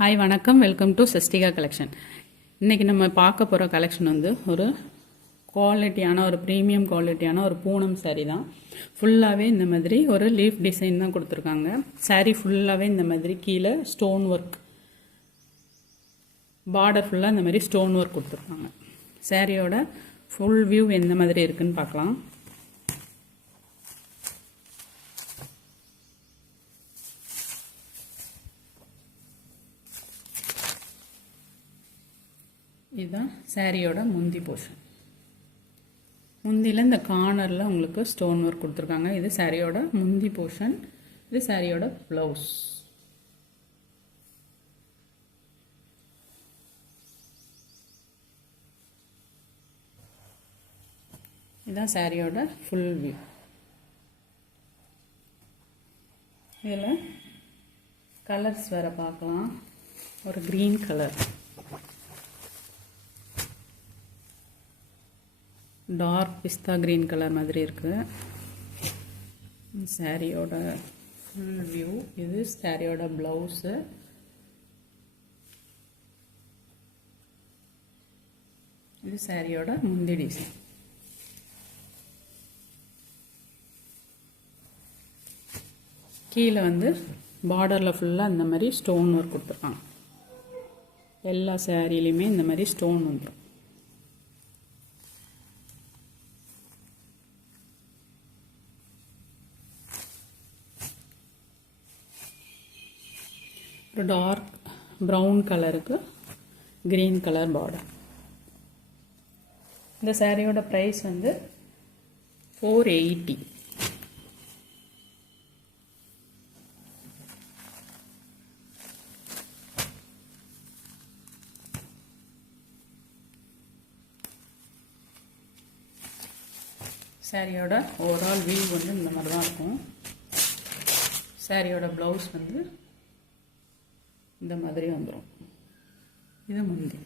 Hi வணக்கம், welcome to Sastika collection. இன்றைக்கி நம்ம பார்க்க போகிற கலெக்ஷன் வந்து ஒரு குவாலிட்டியான ஒரு ப்ரீமியம் குவாலிட்டியான ஒரு பூனம் சாரீ தான். ஃபுல்லாகவே இந்த மாதிரி ஒரு லீஃப் டிசைன் தான் கொடுத்துருக்காங்க. சாரீ ஃபுல்லாகவே இந்த மாதிரி கீழே ஸ்டோன் ஒர்க், பார்டர் ஃபுல்லாக இந்த மாதிரி ஸ்டோன் ஒர்க் கொடுத்துருக்காங்க. சாரியோட ஃபுல் வியூ எந்த மாதிரி இருக்குன்னு பார்க்கலாம். இதுதான் சாரியோட முந்தி போர்ஷன். முந்தியில் இந்த கார்னரில் உங்களுக்கு ஸ்டோன் ஒர்க் கொடுத்துருக்காங்க. இது சாரியோட முந்தி போர்ஷன். இது சாரியோட ப்ளவுஸ். இதுதான் சாரியோட ஃபுல் வியூ. இதில் கலர்ஸ் வேறு பார்க்கலாம். ஒரு க்ரீன் கலர், டார்க் பிஸ்தா க்ரீன் கலர் மாதிரி இருக்குது. சாரியோட ஃபுல் வியூ. இது சாரியோட ப்ளவுஸு. இது சாரியோட முந்தி டிசைன். கீழே வந்து பார்டரில் ஃபுல்லாக இந்த மாதிரி ஸ்டோன் ஒர்க் கொடுத்துருக்காங்க. எல்லா சாரிலையுமே இந்த மாதிரி ஸ்டோன் வந்துடும். ஒரு டார்க் ப்ரௌன் கலருக்கு க்ரீன் கலர் பார்டர். இந்த சாரியோட ப்ரைஸ் வந்து 480. சாரியோட ஓவரால் வியூ வந்து இந்த மாதிரி தான் இருக்கும். சாரியோட ப்ளவுஸ் வந்து இந்த மாதிரி வந்துடும். இது முந்தி.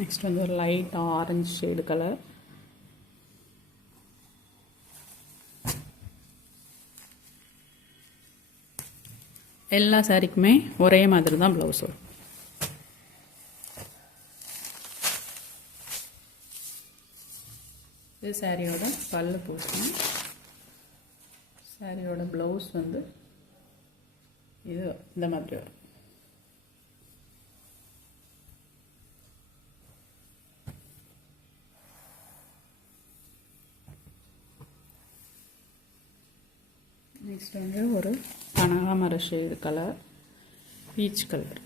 நெக்ஸ்ட் வந்து ஒரு லைட் ஆரஞ்சு ஷேடு கலர். எல்லா சாரிக்குமே ஒரே மாதிரி தான் ப்ளவுஸ் வரும். இது சாரியோட பல்லு போர்ஷன். சாரியோட ப்ளவுஸ் வந்து இது இந்த மாதிரி வரும். நெக்ஸ்ட் வந்து ஒரு கனகாமர ஷேடு கலர், பீச் கலர்.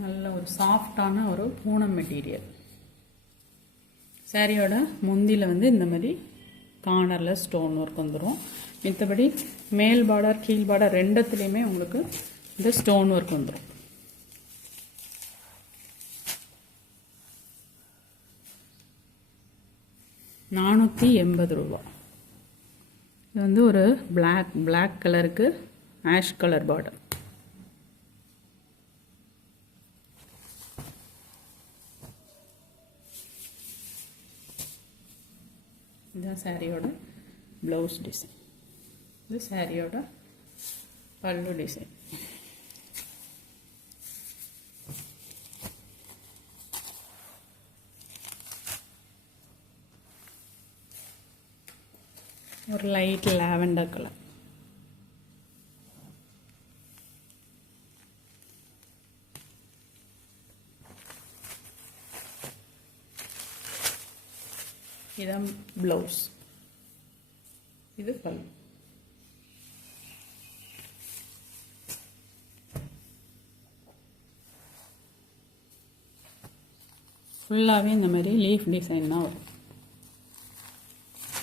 நல்ல ஒரு சாஃப்டான ஒரு பூனம் மெட்டீரியல். சாரியோட முந்தியில் வந்து இந்த மாதிரி கார்னரில் ஸ்டோன் ஒர்க் வந்துடும். மற்றபடி மேல் பார்டர் கீழ் பார்டர் ரெண்டுத்துலேயுமே உங்களுக்கு இந்த ஸ்டோன் ஒர்க் வந்துடும். ₹480. இது வந்து ஒரு பிளாக் கலருக்கு ஆஷ் கலர் பார்டர். இதுதான் சாரியோட ப்ளவுஸ் டிசைன். இது சாரியோட பல்லு டிசைன். ஒரு லைட் லாவெண்டர் கலர். இதுதான் ப்ளவுஸ். இது பல்லு. ஃபுல்லாகவே இந்த மாதிரி லீஃப் டிசைன் தான் வரும்.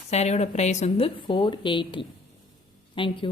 சாரியோட ப்ரைஸ் வந்து 480. தேங்க்யூ.